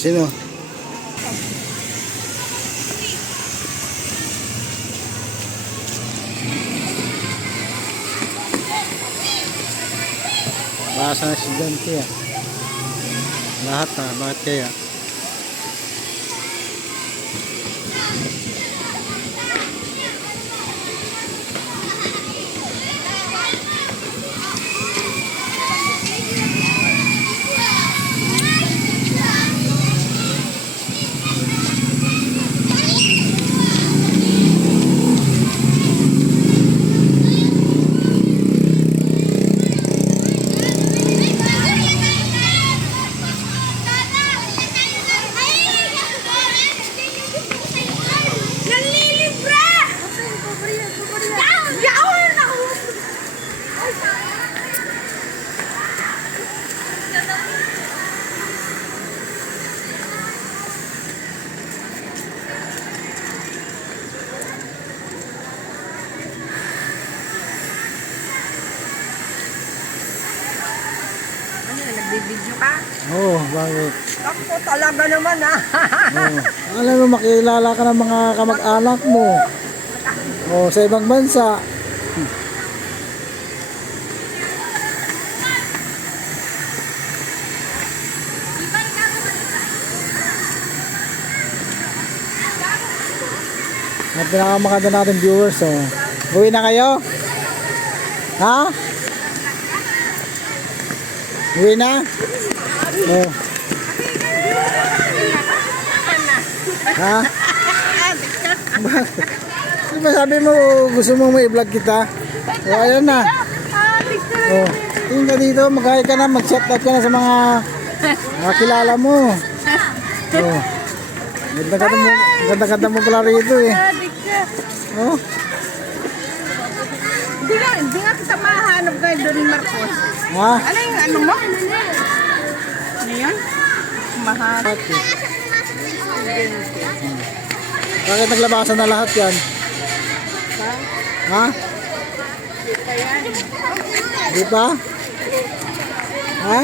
Sino? Basa na estudyante ah. Lahat ah, bakit kaya? Nagbibidyo ka? Oo, bakit? Ako talaga naman ah. Alam mo, makilala ka ng mga kamag-anak mo. Sa ibang bansa. At pinakamaganda natin viewers. Uwi na kayo? Ha? Uwi na? Ha? Diba sabi mo gusto mo may vlog kita? Ayan na. Tingin ka dito, mag-hi ka na, mag-shout out ka na sa mga kilala mo. Ganda-ganda mo pala rito eh. Hindi nga kita mahanap kay Don Marcos. Ha? Ano yung ano mo? Ano yun? Mahanap. Bakit naglabasan na lahat yan? Ha? Di pa? Ha?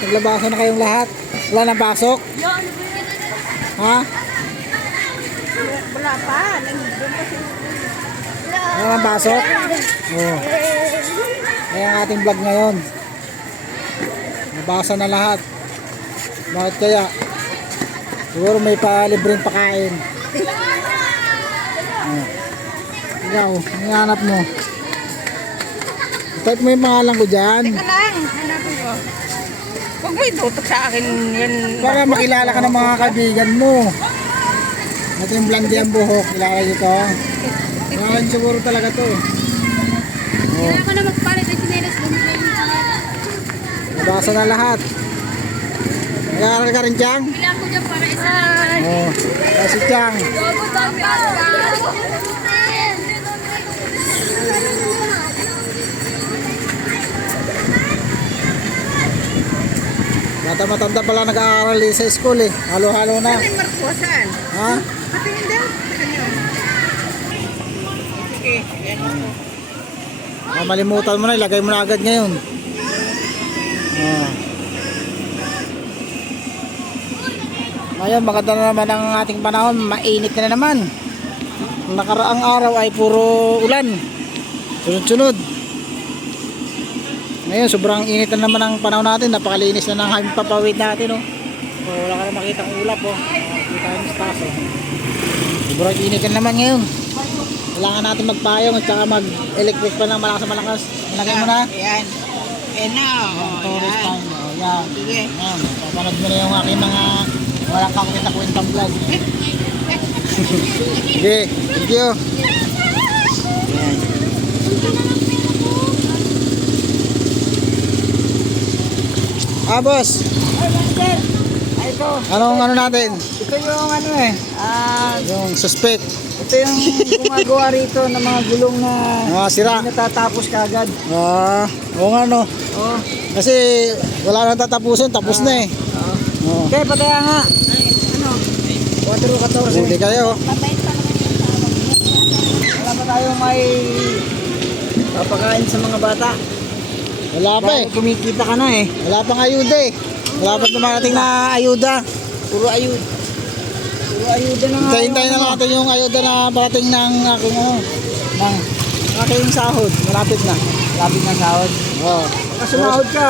Naglabasan na kayong lahat? Wala nang pasok? Ha? Wala pa. Wala nang pasok? Kaya ang ating vlog ngayon. Nabasa na lahat. Bakit kaya? Siguro may palibreng pakain. Ikaw, hinahanap mo. Type mo yung pangalan ko dyan. Teka lang, hanapin ko. Huwag mo itutok sa akin yan. Para makilala ka ng mga kaibigan mo. Ito yung blondie ang buhok. Kilala nyo to. Kilala nyo siguro talaga to. Kailangan ko na magpalit ng chinelas. Nabasa na lahat. Nag-aaral ka rin, Chang? Kailangan ko dyan para isa. Si Chang. Matanda pala nag-aaral sa school eh. Halo-halo na. Ano yung Marcosan? Ha? Patingin din. Okay, yan ako. Malimutan mo na, ilagay mo na agad ngayon. Ngayon, maganda na naman ang ating panahon. Mainit na naman. Nakaraang araw ay puro ulan. Sunod-sunod. Ngayon, sobrang init na naman ang panahon natin. Napakalinis na ng hangin papawid natin. Wala ka na makitang ulap. Kita yung stas. Sobrang init na naman ngayon. Kailangan natin magpayong at saka mag-electric pa ng malakas. Nalagay mo na? Ayan. Ayan na. Tourist time. Yan. Sige. Yan. Papanood mo na yung aking mga walang kakwenta-kwentang vlog. Sige. Thank you. Yan. Boss. Ay, master. Ay, ito. Anong ano natin? Ito yung ano Yung suspect. ito yung gumagawa rito ng mga gulong na Sira. hindi natatapos kagad. Oo nga no. Oo. Kasi wala nang tatapusin. Tapos na eh. Oo. Okay, pataya nga. Ano? 4-14. Hindi kayo. Wala pa tayong may papakain sa mga bata. Wala pa eh. Kumikita ka na eh. Wala pang ayuda eh. Wala pa dumarating na ayuda. Puro ayud. Puro ayuda na nga. Hintayin na natin yung ayuda na parating ng aking ng aking sahod. Malapit na. Lapit na sahod. Oo. Sumahod ka.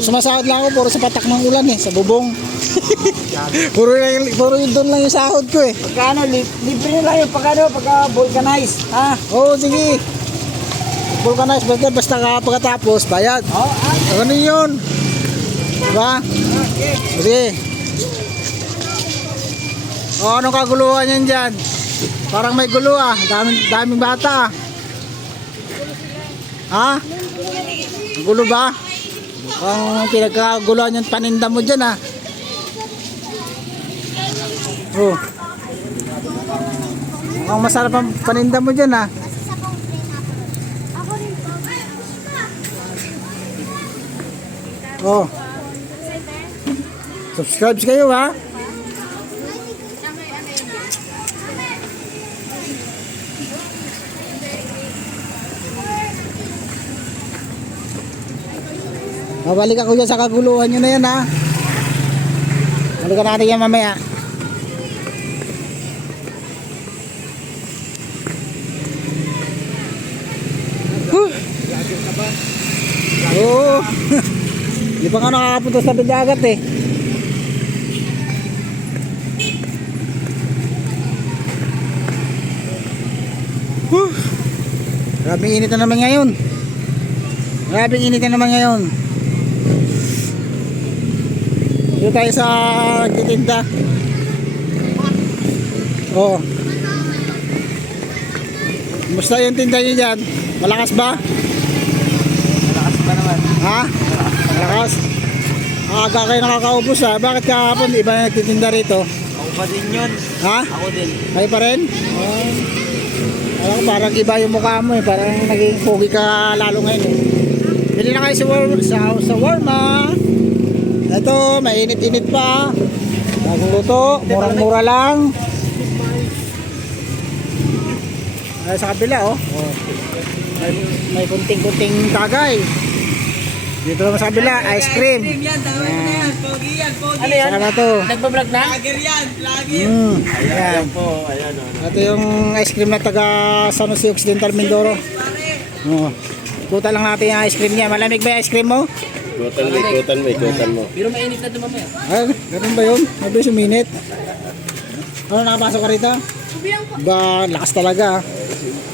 Sumasahod lang ako puro sa patak ng ulan eh, sa bubong. puro yun doon lang yung sahod ko eh. Pagkano, libre nila yung pagka vulcanize. Ha? Oo, sige. Vulcanize basta pagkatapos bayad. Oo, Ano yun? Diba? Sige. O, anong kaguluhan yan dyan? Parang may gulo ah. Daming bata ah. Ha? Gulo ba? Ang pinagkaguluhan yung paninda mo dyan ah. Oh. Ang masarap ang paninda mo dyan ah. Oh. Subscribe kayo ha. Babalik ako dyan sa kaguluhan nyo na yan ha. Balikan natin yan mamaya. Oo. Di pa nga nakakapunta sa dagat eh. Grabing init na naman ngayon. Grabing init na naman ngayon. Dito tayo sa titinda. Oo. Kumusta yung tinda nyo dyan? Malakas ba? malakas pa naman. Ha? Malakas? Aga kayo nakakaubos ha? Bakit kahapon iba na nagtitinda rito? Ako pa din yun. Ha? Ako din. Kayo pa rin? Alam ko parang iba yung mukha mo eh. Parang naging pogi ka lalo ngayon eh. Bili na kayo sa warma. Ito, mainit-init pa. Bagong luto, murang-mura lang. Ay, sa kabila oh. May kunting-kunting tagay. Dito naman sa kabila, ice cream. Yan, tama na yan. Pogi yan, pogi. Ano yan? Sama to. Nagbablog na? Lager yan, lager. Ayan po, ayan o. Ito yung ice cream na taga San Jose Occidental Mindoro. Oh. Kuta lang natin yung ice cream niya. Malamig ba yung ice cream mo? Ikutan mo. Pero mainit na ito mamaya. Ay, ganun ba yun? Mabilis yung minute. Ano, nakapasok ka rito? Ba, lakas talaga.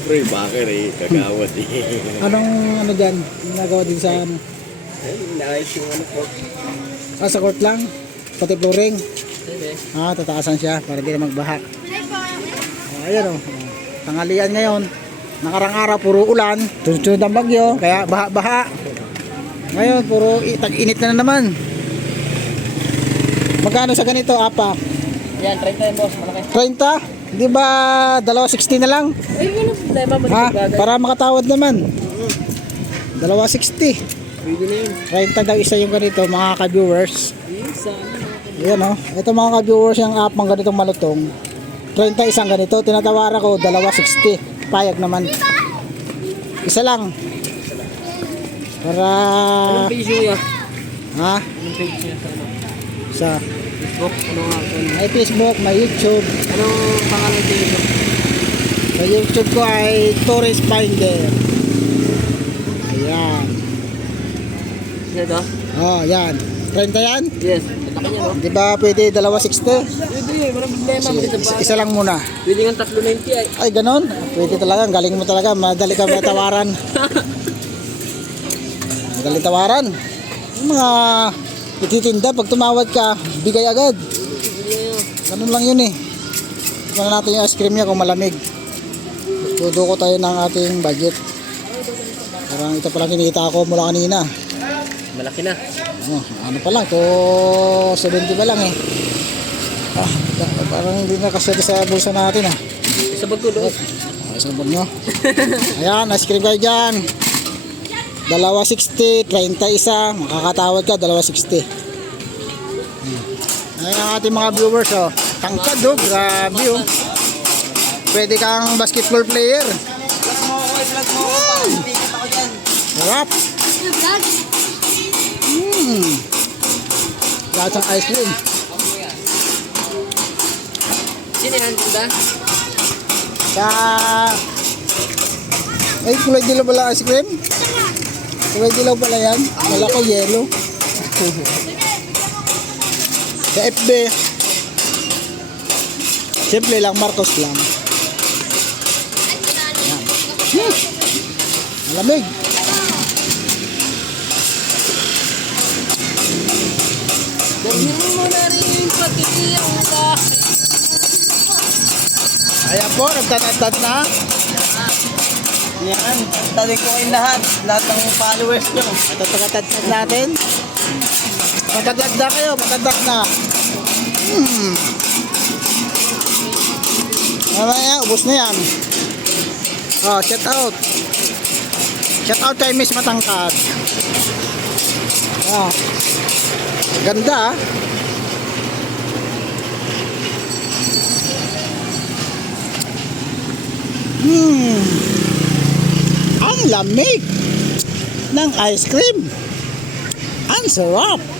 Pre, bakit eh, kagawad eh. Anong ano dyan? Ginagawa din sa ano? Naayos yung ano po. Ah, sa court lang? Pati flooring? Ah, tataasan siya para di na magbaha. Oh, ayan oh. Tanghalian ngayon. Nakarang araw, puro ulan. Sunod ang bagyo, kaya baha-baha. Ngayon, puro tag-init na naman. Magkano sa ganito, apa? Yan, 30 yung boss, malaki. 30? Di ba 260 na lang? Ay, wala problema mo Ha? dito bagay. Para makatawad naman. 260. Pwede na yun. 30 daw isa yung ganito, mga ka-viewers. Isa. Ayan o. Ito mga ka-viewers yung app ng ganitong malutong. 30 isang ganito. Tinatawaran ko 260. Payag naman. Isa lang. Para... Anong page mo yan? Ha? Anong page niya sa ano? Sa... Facebook? Ano nga? May Facebook, may YouTube. Anong pangalan ng Facebook? Sa YouTube ko ay Tourist Finder. Ayan. Ito? Oh, yan. 30 yan? Yes. Laki niya, no? Di ba pwede 260? Pwede yun, walang problema mo dito ba? Isa lang muna. Pwede nga 390 ay. Ay, ganon. Pwede talaga. Ang galing mo talaga. Madali ka matawaran. Madali tawaran. Yung mga ititinda, pag tumawad ka, bigay agad. Ganun lang yun eh. Tignan natin yung ice cream niya kung malamig. Duduko tayo ng ating budget. Parang ito palang kinita ko mula kanina. Malaki na. Oh, ano pa lang, to 70 pa lang eh. Ah, parang hindi na kasya sa bulsa natin ah. Isa bag ko doon. Ay, sabon nyo. Ayan, ice cream kayo dyan. 260, 30 isa. Makakatawad ka, 260. Ayan ang ating mga viewers oh. Tangkad oh, grabe oh. Pwede kang basketball player. Plus mo ako, plus mo ako. Pakasipikat ako dyan. Sarap. lasang ice cream. Sino yan, Tunda? Sa... Ay, kulay dilaw pala ice cream? Kulay dilaw pala yan. Wala ko yellow. Sa FB. Simple lang, Marcos lang. Yan. Malamig. Dalhin mo na rin pati ang Ayan po, nagtatagtag na. Yan, tali ko kayo lahat ng followers nyo. Ito tagatagtag natin. Matagtag na kayo, matagtag na. Mamaya, ubos na yan. Oh, shout out. Shout out kay Miss Matangkad. Oh. Ganda ah. Ang lamig ng ice cream. Ang sarap.